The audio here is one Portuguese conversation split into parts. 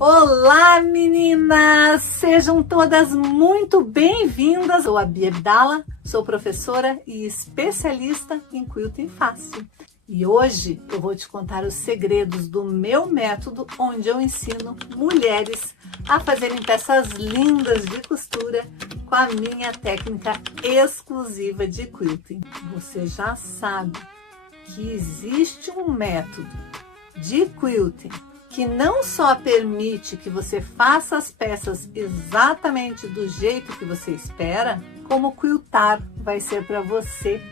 Olá, meninas! Sejam todas muito bem-vindas. Sou a Bia Abdala, sou professora e especialista em quilting fácil. E hoje eu vou te contar os segredos do meu método, onde eu ensino mulheres a fazerem peças lindas de costura com a minha técnica exclusiva de quilting. Você já sabe que existe um método de quilting que não só permite que você faça as peças exatamente do jeito que você espera, como quiltar vai ser para você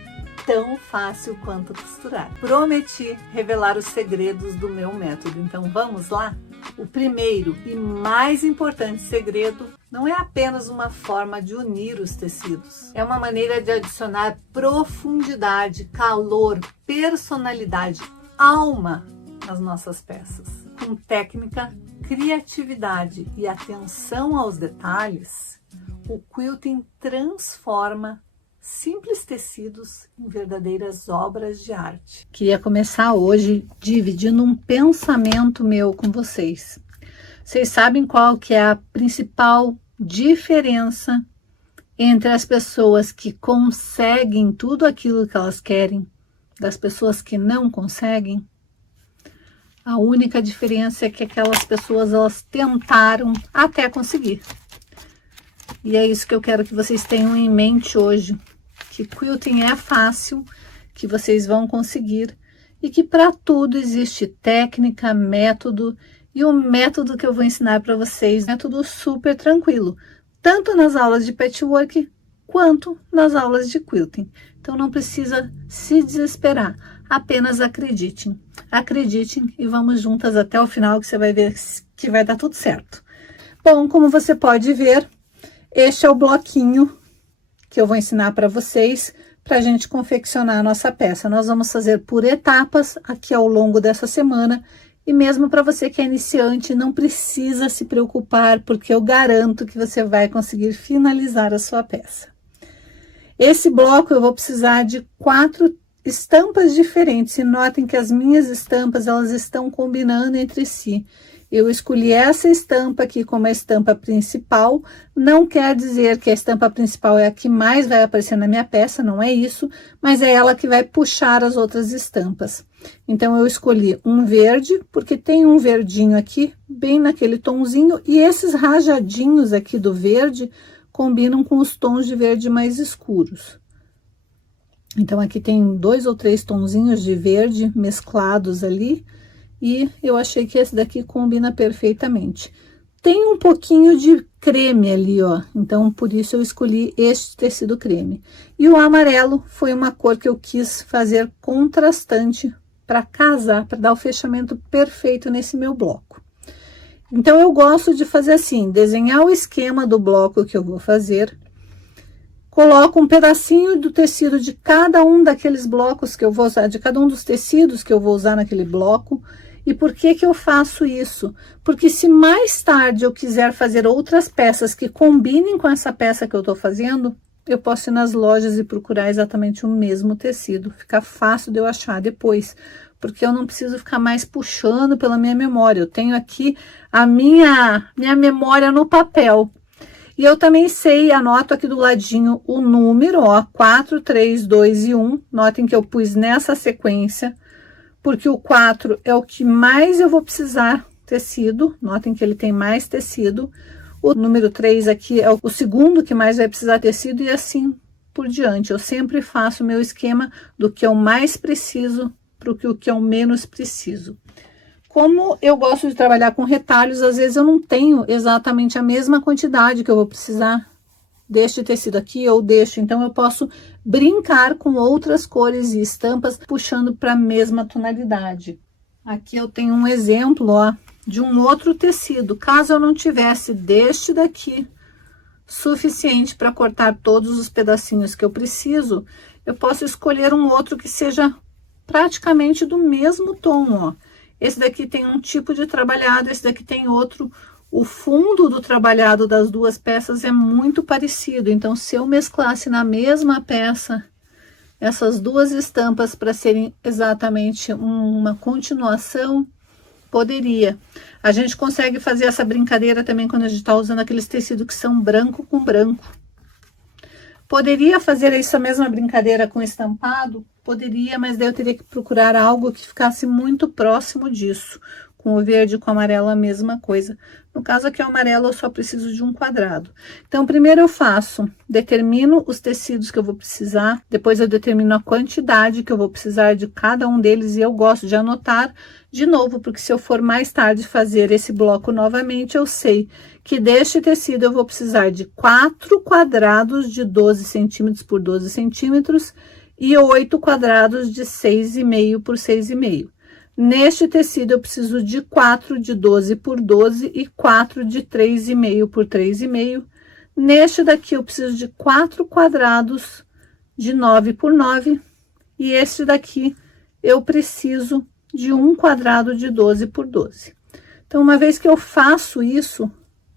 tão fácil quanto costurar. Prometi revelar os segredos do meu método, então vamos lá? O primeiro e mais importante segredo não é apenas uma forma de unir os tecidos, é uma maneira de adicionar profundidade, calor, personalidade, alma nas nossas peças. Com técnica, criatividade e atenção aos detalhes, o quilting transforma simples tecidos em verdadeiras obras de arte. Queria começar hoje dividindo um pensamento meu com vocês. Vocês sabem qual que é a principal diferença entre as pessoas que conseguem tudo aquilo que elas querem das pessoas que não conseguem? A única diferença é que aquelas pessoas, elas tentaram até conseguir. E é isso que eu quero que vocês tenham em mente hoje. Que quilting é fácil, que vocês vão conseguir. E que para tudo existe técnica, método. E o método que eu vou ensinar para vocês é um método super tranquilo. Tanto nas aulas de patchwork, quanto nas aulas de quilting. Então não precisa se desesperar. Apenas acreditem. Acreditem e vamos juntas até o final que você vai ver que vai dar tudo certo. Bom, como você pode ver, este é o bloquinho que eu vou ensinar para vocês para a gente confeccionar a nossa peça. Nós vamos fazer por etapas aqui ao longo dessa semana e mesmo para você que é iniciante, não precisa se preocupar porque eu garanto que você vai conseguir finalizar a sua peça. Esse bloco eu vou precisar de 4 estampas diferentes, e notem que as minhas estampas, elas estão combinando entre si. Eu escolhi essa estampa aqui como a estampa principal, não quer dizer que a estampa principal é a que mais vai aparecer na minha peça, não é isso, mas é ela que vai puxar as outras estampas. Então, eu escolhi um verde, porque tem um verdinho aqui, bem naquele tonzinho, e esses rajadinhos aqui do verde combinam com os tons de verde mais escuros. Então, aqui tem 2 ou 3 tonzinhos de verde mesclados ali, e eu achei que esse daqui combina perfeitamente. Tem um pouquinho de creme ali, ó, então por isso eu escolhi este tecido creme. E o amarelo foi uma cor que eu quis fazer contrastante para casar, para dar o fechamento perfeito nesse meu bloco. Então, eu gosto de fazer assim, desenhar o esquema do bloco que eu vou fazer. Coloco um pedacinho do tecido de cada um daqueles blocos que eu vou usar, de cada um dos tecidos que eu vou usar naquele bloco. E por que que eu faço isso? Porque se mais tarde eu quiser fazer outras peças que combinem com essa peça que eu tô fazendo, eu posso ir nas lojas e procurar exatamente o mesmo tecido. Fica fácil de eu achar depois, porque eu não preciso ficar mais puxando pela minha memória. Eu tenho aqui a minha memória no papel. E eu também sei, anoto aqui do ladinho o número, ó, 4, 3, 2 e 1. Notem que eu pus nessa sequência, porque o 4 é o que mais eu vou precisar tecido. Notem que ele tem mais tecido. O número 3 aqui é o segundo que mais vai precisar tecido e assim por diante. Eu sempre faço o meu esquema do que eu mais preciso para o que eu menos preciso. Como eu gosto de trabalhar com retalhos, às vezes eu não tenho exatamente a mesma quantidade que eu vou precisar deste tecido aqui ou deste, então eu posso brincar com outras cores e estampas puxando para a mesma tonalidade. Aqui eu tenho um exemplo, ó, de um outro tecido. Caso eu não tivesse deste daqui suficiente para cortar todos os pedacinhos que eu preciso, eu posso escolher um outro que seja praticamente do mesmo tom, ó. Esse daqui tem um tipo de trabalhado, esse daqui tem outro. O fundo do trabalhado das duas peças é muito parecido. Então, se eu mesclasse na mesma peça essas duas estampas para serem exatamente uma continuação, Poderia. A gente consegue fazer essa brincadeira também quando a gente está usando aqueles tecidos que são branco com branco. Poderia fazer essa mesma brincadeira com estampado? Poderia, mas daí eu teria que procurar algo que ficasse muito próximo disso. Com o verde e com o amarelo a mesma coisa. No caso aqui o amarelo eu só preciso de um quadrado. Então primeiro eu determino os tecidos que eu vou precisar, depois eu determino a quantidade que eu vou precisar de cada um deles e eu gosto de anotar de novo, porque se eu for mais tarde fazer esse bloco novamente, eu sei que deste tecido eu vou precisar de 4 quadrados de 12 centímetros por 12 centímetros e 8 quadrados de 6,5 por 6,5. Neste tecido, eu preciso de 4 de 12 por 12 e 4 de 3,5 por 3,5. Neste daqui, eu preciso de 4 quadrados de 9 por 9. E este daqui, eu preciso de 1 quadrado de 12 por 12. Então, uma vez que eu faço isso,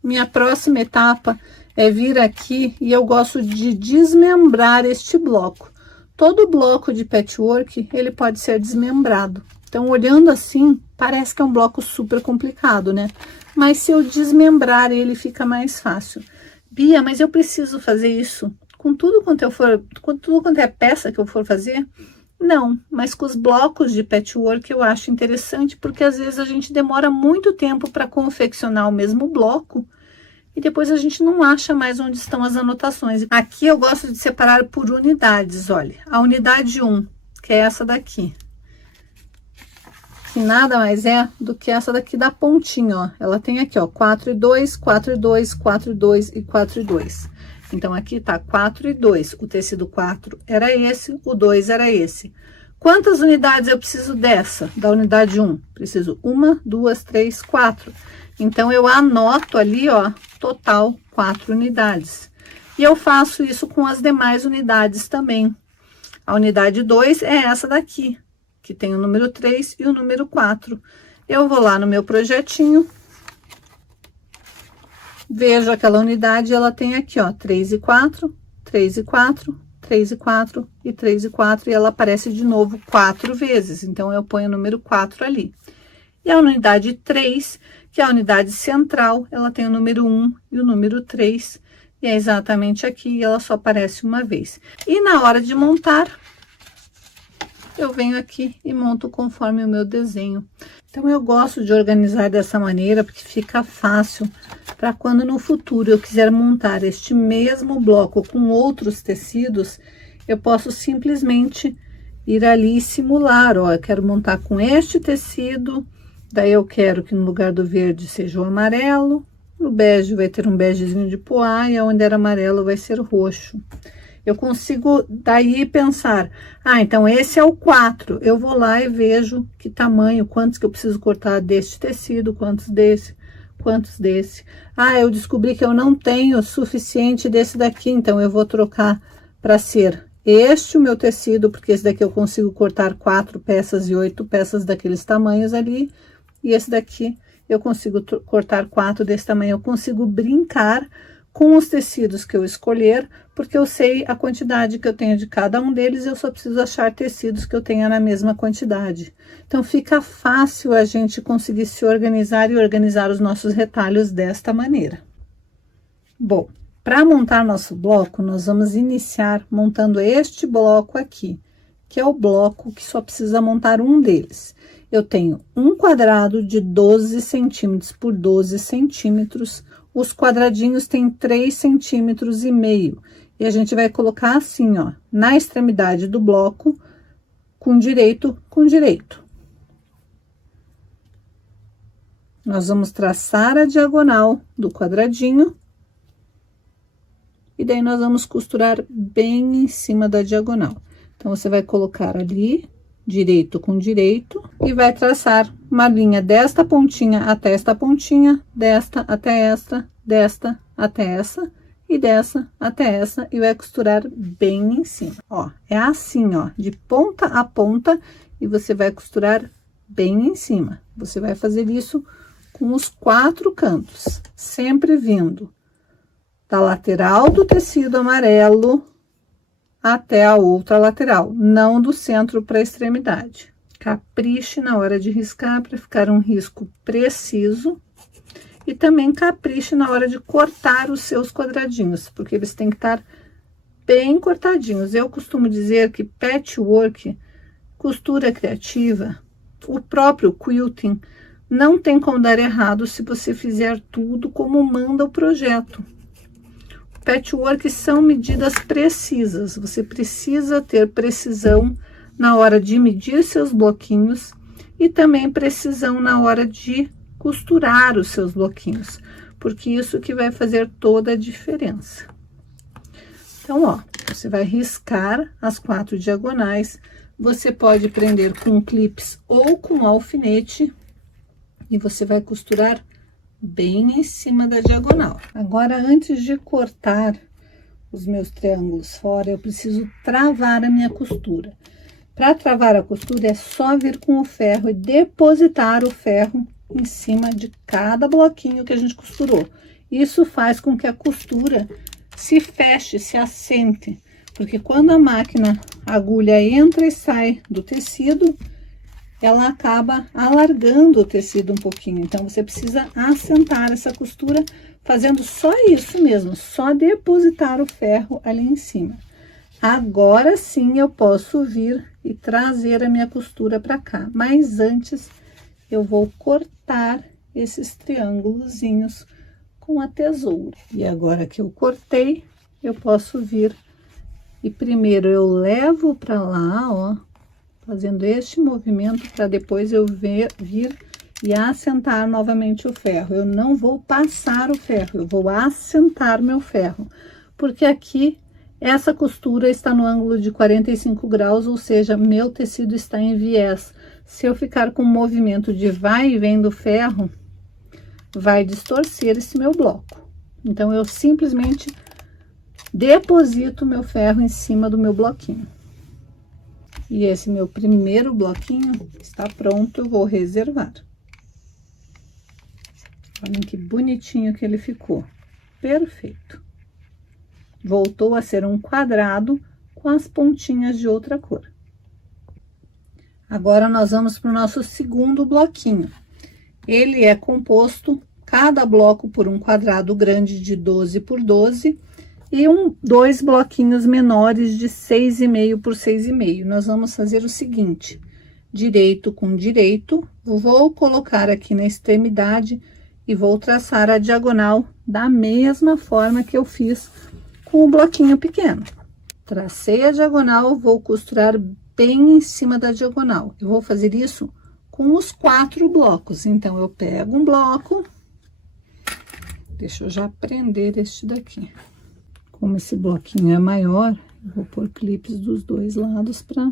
minha próxima etapa é vir aqui e eu gosto de desmembrar este bloco. Todo bloco de patchwork, ele pode ser desmembrado. Então, olhando assim, parece que é um bloco super complicado, né? Mas se eu desmembrar ele, fica mais fácil. Bia, mas eu preciso fazer isso com tudo quanto é peça que eu for fazer? Não, mas com os blocos de patchwork eu acho interessante, porque às vezes a gente demora muito tempo para confeccionar o mesmo bloco e depois a gente não acha mais onde estão as anotações. Aqui eu gosto de separar por unidades, olha. A unidade 1, que é essa daqui, que nada mais é do que essa daqui da pontinha, ó. Ela tem aqui, ó, 4 e 2, 4 e 2, 4 e 2 e 4 e 2. Então, aqui tá 4 e 2. O tecido 4 era esse, o 2 era esse. Quantas unidades eu preciso dessa? Da unidade 1? Preciso 1, 2, 3, 4. Então, eu anoto ali, ó, total 4 unidades. E eu faço isso com as demais unidades também. A unidade 2 é essa daqui, que tem o número 3 e o número 4. Eu vou lá no meu projetinho, vejo aquela unidade, ela tem aqui, ó, 3 e 4, 3 e 4, 3 e 4 e 3 e 4, e ela aparece de novo 4 vezes, então eu ponho o número 4 ali. E a unidade 3, que é a unidade central, ela tem o número 1 e o número 3, e é exatamente aqui, e ela só aparece uma vez. E na hora de montar, eu venho aqui e monto conforme o meu desenho. Então, eu gosto de organizar dessa maneira, porque fica fácil para quando no futuro eu quiser montar este mesmo bloco com outros tecidos, eu posso simplesmente ir ali e simular, ó, eu quero montar com este tecido, daí eu quero que no lugar do verde seja o amarelo, no bege vai ter um begezinho de poá, e onde era amarelo vai ser roxo. Eu consigo daí pensar, então esse é o 4, eu vou lá e vejo que tamanho, quantos que eu preciso cortar deste tecido, quantos desse. Eu descobri que eu não tenho suficiente desse daqui, então eu vou trocar para ser este o meu tecido, porque esse daqui eu consigo cortar 4 peças e 8 peças daqueles tamanhos ali, e esse daqui eu consigo cortar 4 desse tamanho. Eu consigo brincar com os tecidos que eu escolher, porque eu sei a quantidade que eu tenho de cada um deles, eu só preciso achar tecidos que eu tenha na mesma quantidade. Então, fica fácil a gente conseguir se organizar e organizar os nossos retalhos desta maneira. Bom, para montar nosso bloco, nós vamos iniciar montando este bloco aqui, que é o bloco que só precisa montar um deles. Eu tenho um quadrado de 12 centímetros por 12 centímetros, os quadradinhos têm 3,5 centímetros, e a gente vai colocar assim, ó, na extremidade do bloco, com direito com direito. Nós vamos traçar a diagonal do quadradinho, e daí nós vamos costurar bem em cima da diagonal. Então, você vai colocar ali, direito com direito, e vai traçar uma linha desta pontinha até esta pontinha, desta até esta, desta até essa, e dessa até essa, e vai costurar bem em cima. Ó, é assim, ó, de ponta a ponta, e você vai costurar bem em cima. Você vai fazer isso com os 4 cantos, sempre vindo da lateral do tecido amarelo até a outra lateral, não do centro para a extremidade. Capriche na hora de riscar para ficar um risco preciso. E também capriche na hora de cortar os seus quadradinhos, porque eles têm que estar bem cortadinhos. Eu costumo dizer que patchwork, costura criativa, o próprio quilting, não tem como dar errado se você fizer tudo como manda o projeto. Patchwork são medidas precisas, você precisa ter precisão na hora de medir seus bloquinhos e também precisão na hora de costurar os seus bloquinhos, porque isso que vai fazer toda a diferença. Então, ó, você vai riscar as 4 diagonais, você pode prender com clips ou com alfinete e você vai costurar bem em cima da diagonal. Agora, antes de cortar os meus triângulos fora, eu preciso travar a minha costura. Para travar a costura, é só vir com o ferro e depositar o ferro em cima de cada bloquinho que a gente costurou. Isso faz com que a costura se feche, se assente, porque quando a máquina, a agulha entra e sai do tecido, ela acaba alargando o tecido um pouquinho. Então, você precisa assentar essa costura fazendo só isso mesmo, só depositar o ferro ali em cima. Agora sim eu posso vir e trazer a minha costura para cá, mas antes eu vou cortar esses triângulozinhos com a tesoura. E agora que eu cortei, eu posso vir e primeiro eu levo para lá, ó, fazendo este movimento para depois eu vir e assentar novamente o ferro. Eu não vou passar o ferro, eu vou assentar meu ferro, porque aqui essa costura está no ângulo de 45 graus, ou seja, meu tecido está em viés. Se eu ficar com o movimento de vai e vem do ferro, vai distorcer esse meu bloco. Então, eu simplesmente deposito meu ferro em cima do meu bloquinho. E esse meu primeiro bloquinho está pronto, eu vou reservar. Olhem que bonitinho que ele ficou. Perfeito. Voltou a ser um quadrado com as pontinhas de outra cor. Agora, nós vamos para o nosso segundo bloquinho. Ele é composto, cada bloco, por um quadrado grande de 12 por 12 e dois bloquinhos menores de 6,5 por 6,5. Nós vamos fazer o seguinte: direito com direito, vou colocar aqui na extremidade e vou traçar a diagonal da mesma forma que eu fiz com o bloquinho pequeno. Tracei a diagonal, vou costurar bem em cima da diagonal. Eu vou fazer isso com os 4 blocos. Então, eu pego um bloco, deixa eu já prender este daqui. Como esse bloquinho é maior, eu vou pôr clipes dos dois lados para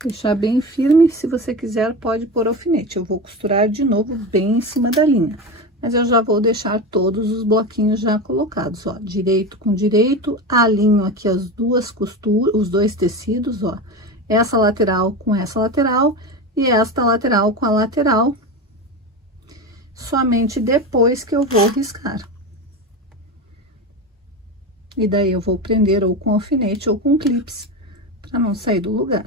deixar bem firme. Se você quiser, pode pôr alfinete. Eu vou costurar de novo bem em cima da linha. Mas eu já vou deixar todos os bloquinhos já colocados, ó. Direito com direito, alinho aqui as duas costuras, os dois tecidos, ó. Essa lateral com essa lateral e esta lateral com a lateral. Somente depois que eu vou riscar. E daí eu vou prender ou com alfinete ou com clips, para não sair do lugar.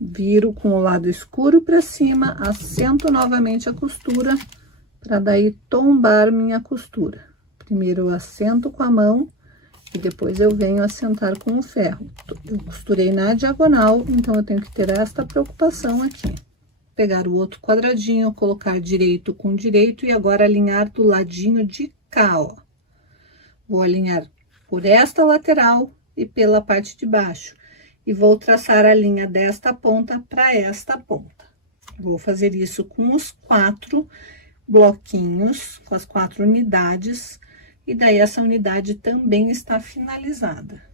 Viro com o lado escuro para cima, assento novamente a costura, para daí tombar minha costura. Primeiro eu assento com a mão e depois eu venho assentar com o ferro. Eu costurei na diagonal, então eu tenho que ter esta preocupação aqui. Pegar o outro quadradinho, colocar direito com direito e agora alinhar do ladinho de cá, ó. Vou alinhar por esta lateral e pela parte de baixo. E vou traçar a linha desta ponta para esta ponta. Vou fazer isso com os 4 bloquinhos, com as 4 unidades, e daí essa unidade também está finalizada.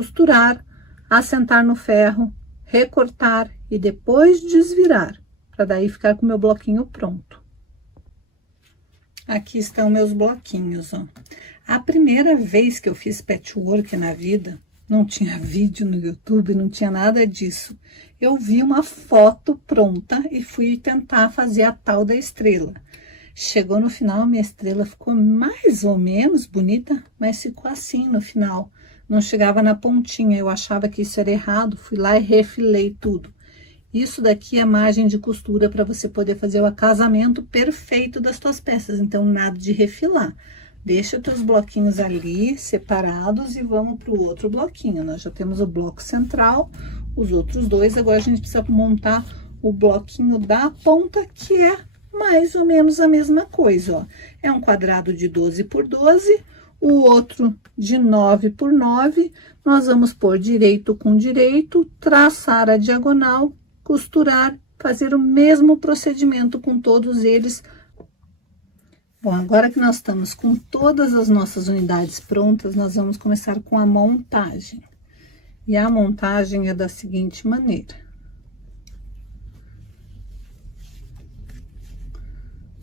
costurar, assentar no ferro, recortar e depois desvirar, para daí ficar com o meu bloquinho pronto. Aqui estão meus bloquinhos, ó. A primeira vez que eu fiz patchwork na vida, não tinha vídeo no YouTube, não tinha nada disso. Eu vi uma foto pronta e fui tentar fazer a tal da estrela. Chegou no final, minha estrela ficou mais ou menos bonita, mas ficou assim no final. Não chegava na pontinha, eu achava que isso era errado, fui lá e refilei tudo. Isso daqui é margem de costura para você poder fazer o acasamento perfeito das suas peças. Então, nada de refilar. Deixa os teus bloquinhos ali separados e vamos para o outro bloquinho. Nós já temos o bloco central, os outros dois. Agora, a gente precisa montar o bloquinho da ponta, que é mais ou menos a mesma coisa, ó. É um quadrado de 12 por 12, o outro de 9 por 9. Nós vamos pôr direito com direito, traçar a diagonal, costurar, fazer o mesmo procedimento com todos eles. Bom, agora que nós estamos com todas as nossas unidades prontas, nós vamos começar com a montagem. E a montagem é da seguinte maneira.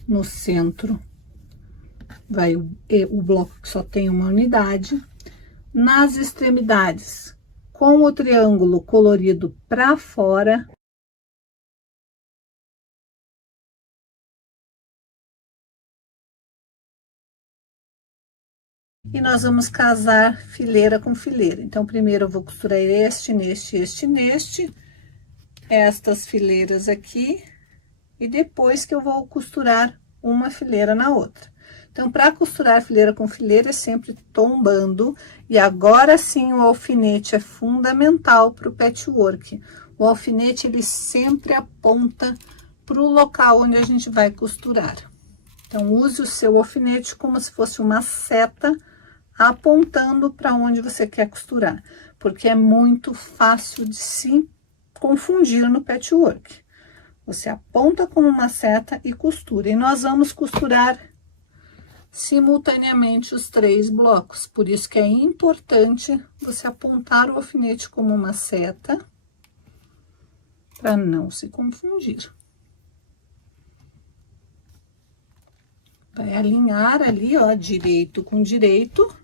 No centro vai o bloco que só tem uma unidade. Nas extremidades, com o triângulo colorido para fora, e nós vamos casar fileira com fileira. Então, primeiro eu vou costurar este, neste, estas fileiras aqui, e depois que eu vou costurar uma fileira na outra. Então, para costurar fileira com fileira, é sempre tombando, e agora sim o alfinete é fundamental para o patchwork. O alfinete, ele sempre aponta para o local onde a gente vai costurar. Então, use o seu alfinete como se fosse uma seta, apontando para onde você quer costurar, porque é muito fácil de se confundir no patchwork. Você aponta como uma seta e costura, e nós vamos costurar simultaneamente os 3 blocos, por isso que é importante você apontar o alfinete como uma seta, para não se confundir. Vai alinhar ali, ó, direito com direito,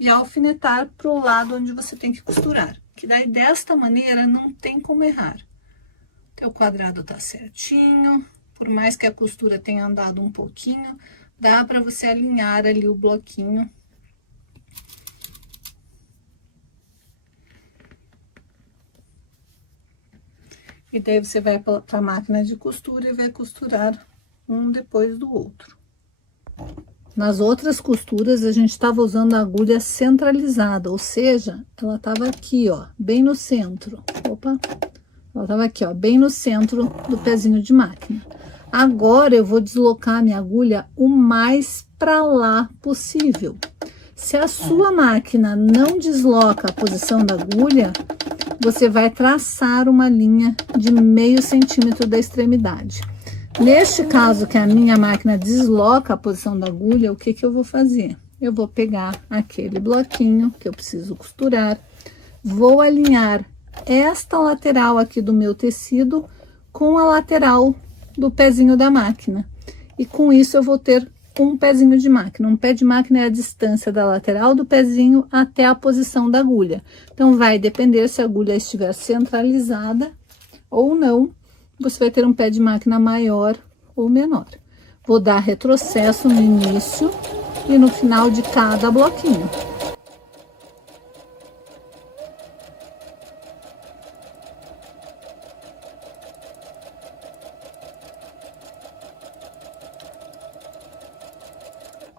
e alfinetar para o lado onde você tem que costurar, que daí desta maneira não tem como errar. Teu quadrado tá certinho, por mais que a costura tenha andado um pouquinho, dá para você alinhar ali o bloquinho. E daí você vai para a máquina de costura e vai costurar um depois do outro. Nas outras costuras, a gente estava usando a agulha centralizada, ou seja, ela estava aqui, ó, bem no centro. Opa! Ela estava aqui, ó, bem no centro do pezinho de máquina. Agora, eu vou deslocar a minha agulha o mais para lá possível. Se a sua máquina não desloca a posição da agulha, você vai traçar uma linha de meio centímetro da extremidade. Neste caso, que a minha máquina desloca a posição da agulha, o que que eu vou fazer? Eu vou pegar aquele bloquinho que eu preciso costurar, vou alinhar esta lateral aqui do meu tecido com a lateral do pezinho da máquina. E com isso eu vou ter um pezinho de máquina. Um pé de máquina é a distância da lateral do pezinho até a posição da agulha. Então, vai depender se a agulha estiver centralizada ou não. Você vai ter um pé de máquina maior ou menor. Vou dar retrocesso no início e no final de cada bloquinho.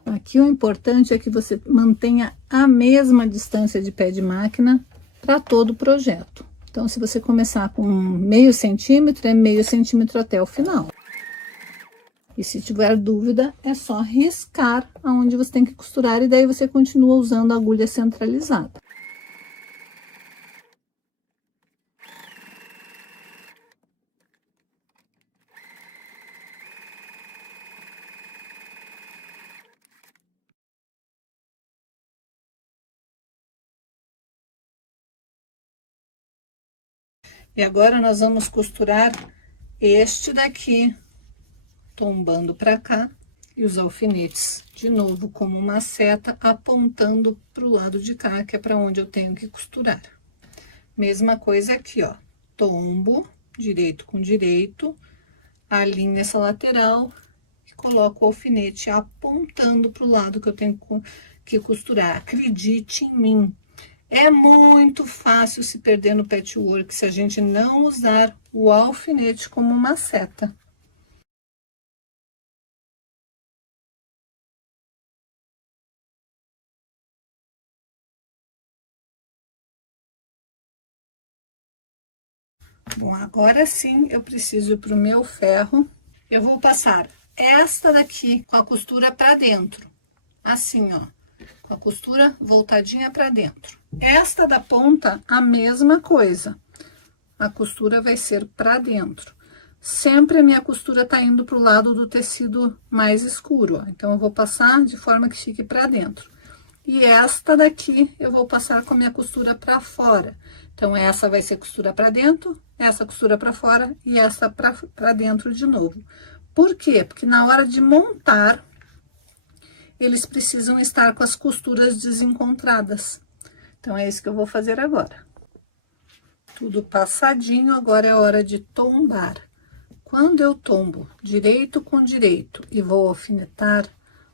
Aqui o importante é que você mantenha a mesma distância de pé de máquina para todo o projeto. Então, se você começar com meio centímetro, é meio centímetro até o final. E se tiver dúvida, é só riscar aonde você tem que costurar e daí você continua usando a agulha centralizada. E agora nós vamos costurar este daqui, tombando para cá, e os alfinetes de novo como uma seta apontando para o lado de cá, que é para onde eu tenho que costurar. Mesma coisa aqui, ó, tombo direito com direito, alinho essa lateral e coloco o alfinete apontando para o lado que eu tenho que costurar. Acredite em mim, é muito fácil se perder no patchwork se a gente não usar o alfinete como uma seta. Bom, agora sim eu preciso ir para o meu ferro. Eu vou passar esta daqui com a costura para dentro, assim, ó, com a costura voltadinha para dentro. Esta da ponta, a mesma coisa, a costura vai ser para dentro. Sempre a minha costura tá indo pro lado do tecido mais escuro, ó. Então, eu vou passar de forma que fique para dentro. E esta daqui, eu vou passar com a minha costura para fora. Então, essa vai ser costura para dentro, essa costura para fora e essa para dentro de novo. Por quê? Porque na hora de montar, eles precisam estar com as costuras desencontradas. Então, é isso que eu vou fazer agora. Tudo passadinho, agora é hora de tombar. Quando eu tombo direito com direito e vou alfinetar,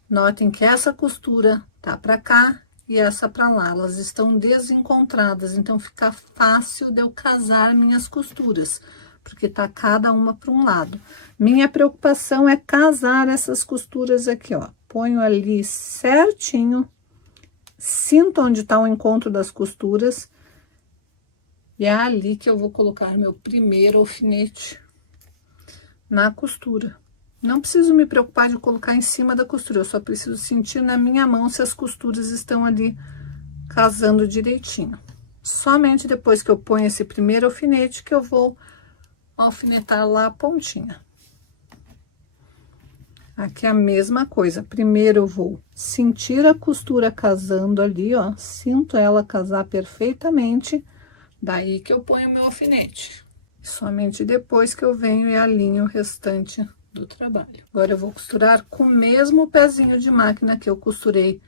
notem que essa costura tá para cá e essa para lá, elas estão desencontradas, então fica fácil de eu casar minhas costuras, porque tá cada uma para um lado. Minha preocupação é casar essas costuras aqui, ó. Ponho ali certinho, sinto onde tá o encontro das costuras, e é ali que eu vou colocar meu primeiro alfinete na costura. Não preciso me preocupar de colocar em cima da costura, eu só preciso sentir na minha mão se as costuras estão ali casando direitinho. Somente depois que eu ponho esse primeiro alfinete que eu vou alfinetar lá a pontinha. Aqui é a mesma coisa, primeiro eu vou sentir a costura casando ali, ó, sinto ela casar perfeitamente, daí que eu ponho meu alfinete. Somente depois que eu venho e alinho o restante do trabalho. Agora, eu vou costurar com o mesmo pezinho de máquina que eu costurei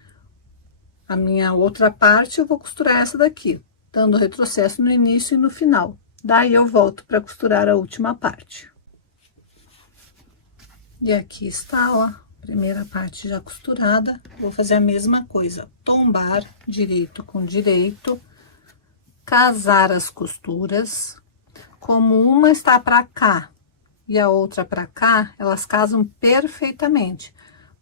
a minha outra parte, eu vou costurar essa daqui, dando retrocesso no início e no final. Daí, eu volto para costurar a última parte. E aqui está, ó, primeira parte já costurada. Vou fazer a mesma coisa, tombar direito com direito, casar as costuras. Como uma está para cá e a outra para cá, elas casam perfeitamente.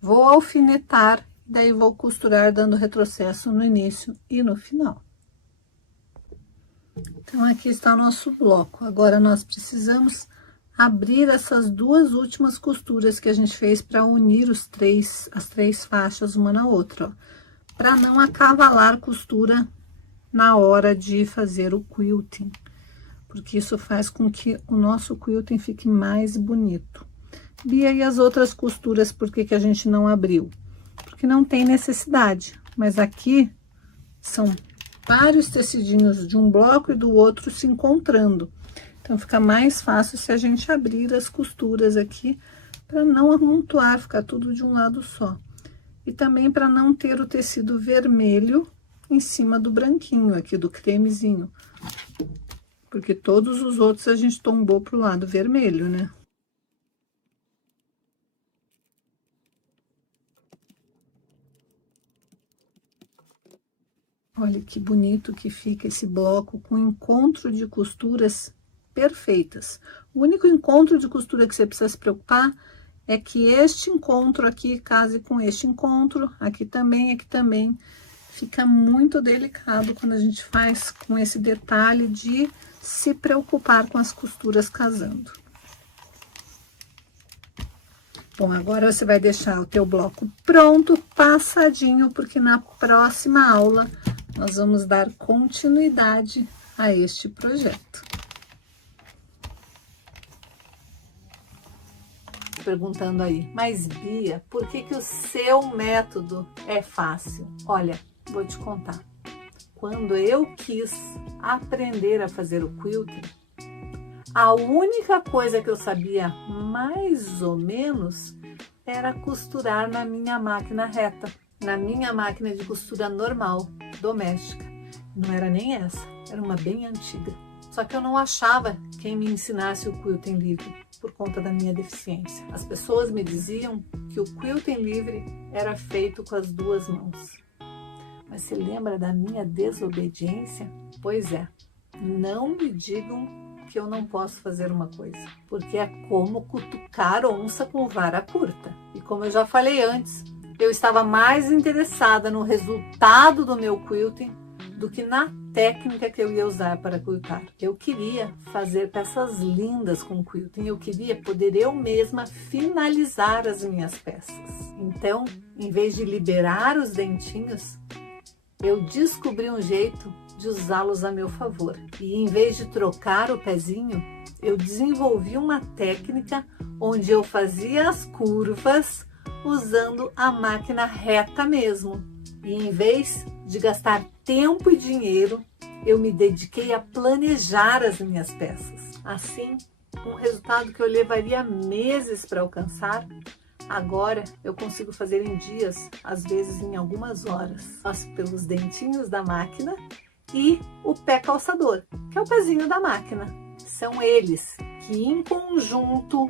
Vou alfinetar, daí vou costurar dando retrocesso no início e no final. Então, aqui está o nosso bloco. Agora, nós precisamos abrir essas duas últimas costuras que a gente fez para unir as três faixas uma na outra, ó, para não acavalar costura na hora de fazer o quilting. Porque isso faz com que o nosso quilting fique mais bonito. Bia, e as outras costuras, por que que a gente não abriu? Porque não tem necessidade, mas aqui são vários tecidinhos de um bloco e do outro se encontrando. Então, fica mais fácil se a gente abrir as costuras aqui, para não amontoar, ficar tudo de um lado só. E também para não ter o tecido vermelho em cima do branquinho aqui, do cremezinho. Porque todos os outros a gente tombou pro lado vermelho, né? Olha que bonito que fica esse bloco com encontro de costuras perfeitas. O único encontro de costura que você precisa se preocupar é que este encontro aqui case com este encontro, aqui também, fica muito delicado quando a gente faz com esse detalhe de se preocupar com as costuras casando. Bom, agora você vai deixar o teu bloco pronto, passadinho, porque na próxima aula nós vamos dar continuidade a este projeto. Perguntando aí, mas Bia, por que que o seu método é fácil? Olha, vou te contar. Quando eu quis aprender a fazer o quilting, A única coisa que eu sabia mais ou menos era costurar na minha máquina reta, na minha máquina de costura normal, doméstica. Não era nem essa, era uma bem antiga. Só que eu não achava quem me ensinasse o quilting livre por conta da minha deficiência. As pessoas me diziam que o quilting livre era feito com as duas mãos. Mas se lembra da minha desobediência? Pois é, não me digam que eu não posso fazer uma coisa, porque é como cutucar onça com vara curta. E como eu já falei antes, eu estava mais interessada no resultado do meu quilting do que na técnica que eu ia usar para quiltar. Eu queria fazer peças lindas com quilting, eu queria poder eu mesma finalizar as minhas peças. Então, em vez de liberar os dentinhos, eu descobri um jeito de usá-los a meu favor. E em vez de trocar o pezinho, eu desenvolvi uma técnica onde eu fazia as curvas usando a máquina reta mesmo. E em vez de gastar tempo e dinheiro, eu me dediquei a planejar as minhas peças. Assim, um resultado que eu levaria meses para alcançar, agora eu consigo fazer em dias, às vezes em algumas horas. Passo pelos dentinhos da máquina e o pé calçador, que é o pezinho da máquina. São eles que, em conjunto,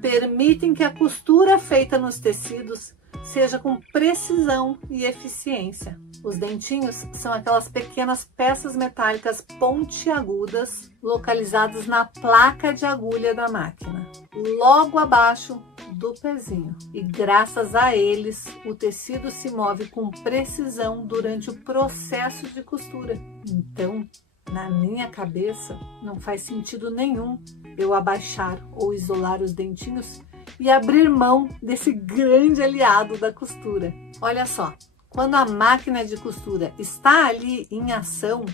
permitem que a costura feita nos tecidos seja com precisão e eficiência. Os dentinhos são aquelas pequenas peças metálicas pontiagudas localizadas na placa de agulha da máquina, logo abaixo do pezinho. E graças a eles, o tecido se move com precisão durante o processo de costura. Então, na minha cabeça, não faz sentido nenhum eu abaixar ou isolar os dentinhos e abrir mão desse grande aliado da costura. Olha só, quando a máquina de costura está ali em ação,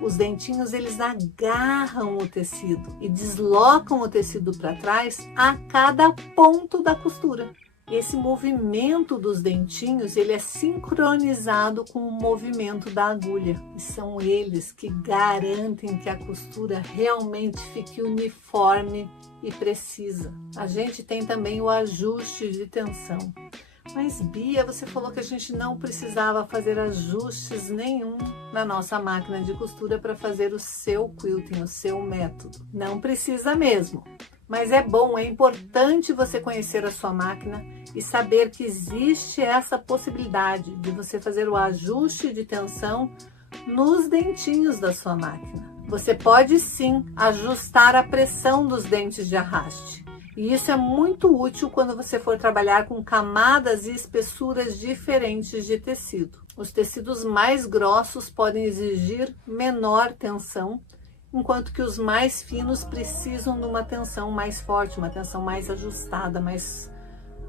os dentinhos eles agarram o tecido e deslocam o tecido para trás a cada ponto da costura. Esse movimento dos dentinhos ele é sincronizado com o movimento da agulha. E são eles que garantem que a costura realmente fique uniforme e precisa. A gente tem também o ajuste de tensão. Mas Bia, você falou que a gente não precisava fazer ajustes nenhum na nossa máquina de costura para fazer o seu quilting, o seu método. Não precisa mesmo. Mas é bom, é importante você conhecer a sua máquina e saber que existe essa possibilidade de você fazer o ajuste de tensão nos dentinhos da sua máquina. Você pode sim ajustar a pressão dos dentes de arraste. E isso é muito útil quando você for trabalhar com camadas e espessuras diferentes de tecido. Os tecidos mais grossos podem exigir menor tensão, enquanto que os mais finos precisam de uma tensão mais forte, uma tensão mais ajustada, mais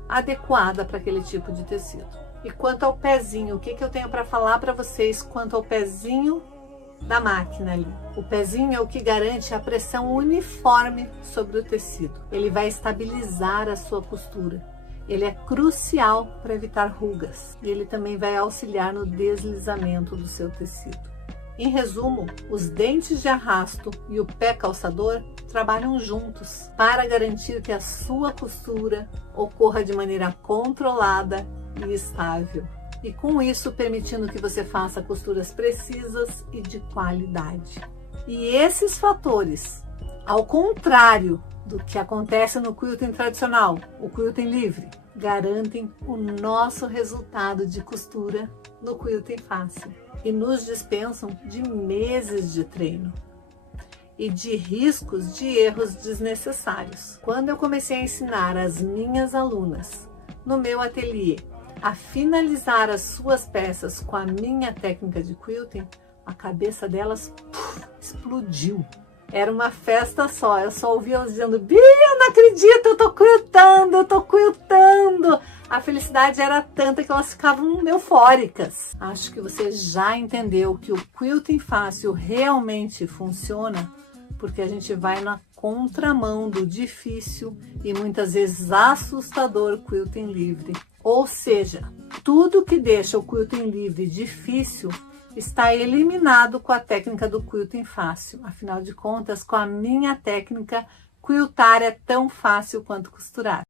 adequada para aquele tipo de tecido. E quanto ao pezinho, o que eu tenho para falar para vocês quanto ao pezinho da máquina ali? O pezinho é o que garante a pressão uniforme sobre o tecido. Ele vai estabilizar a sua costura. Ele é crucial para evitar rugas e ele também vai auxiliar no deslizamento do seu tecido. Em resumo, os dentes de arrasto e o pé calçador trabalham juntos para garantir que a sua costura ocorra de maneira controlada e estável. E com isso permitindo que você faça costuras precisas e de qualidade. E esses fatores, ao contrário do que acontece no quilting tradicional, o quilting livre, garantem o nosso resultado de costura no quilting fácil e nos dispensam de meses de treino e de riscos de erros desnecessários. Quando eu comecei a ensinar as minhas alunas no meu ateliê a finalizar as suas peças com a minha técnica de quilting, a cabeça delas explodiu. Era uma festa só, eu só ouvia elas dizendo: Bia, eu não acredito, eu tô quiltando, eu tô quiltando. A felicidade era tanta que elas ficavam eufóricas. Acho que você já entendeu que o quilting fácil realmente funciona porque a gente vai na contramão do difícil e muitas vezes assustador quilting livre. Ou seja, tudo que deixa o quilting livre difícil está eliminado com a técnica do quilting fácil. Afinal de contas, com a minha técnica, quiltar é tão fácil quanto costurar.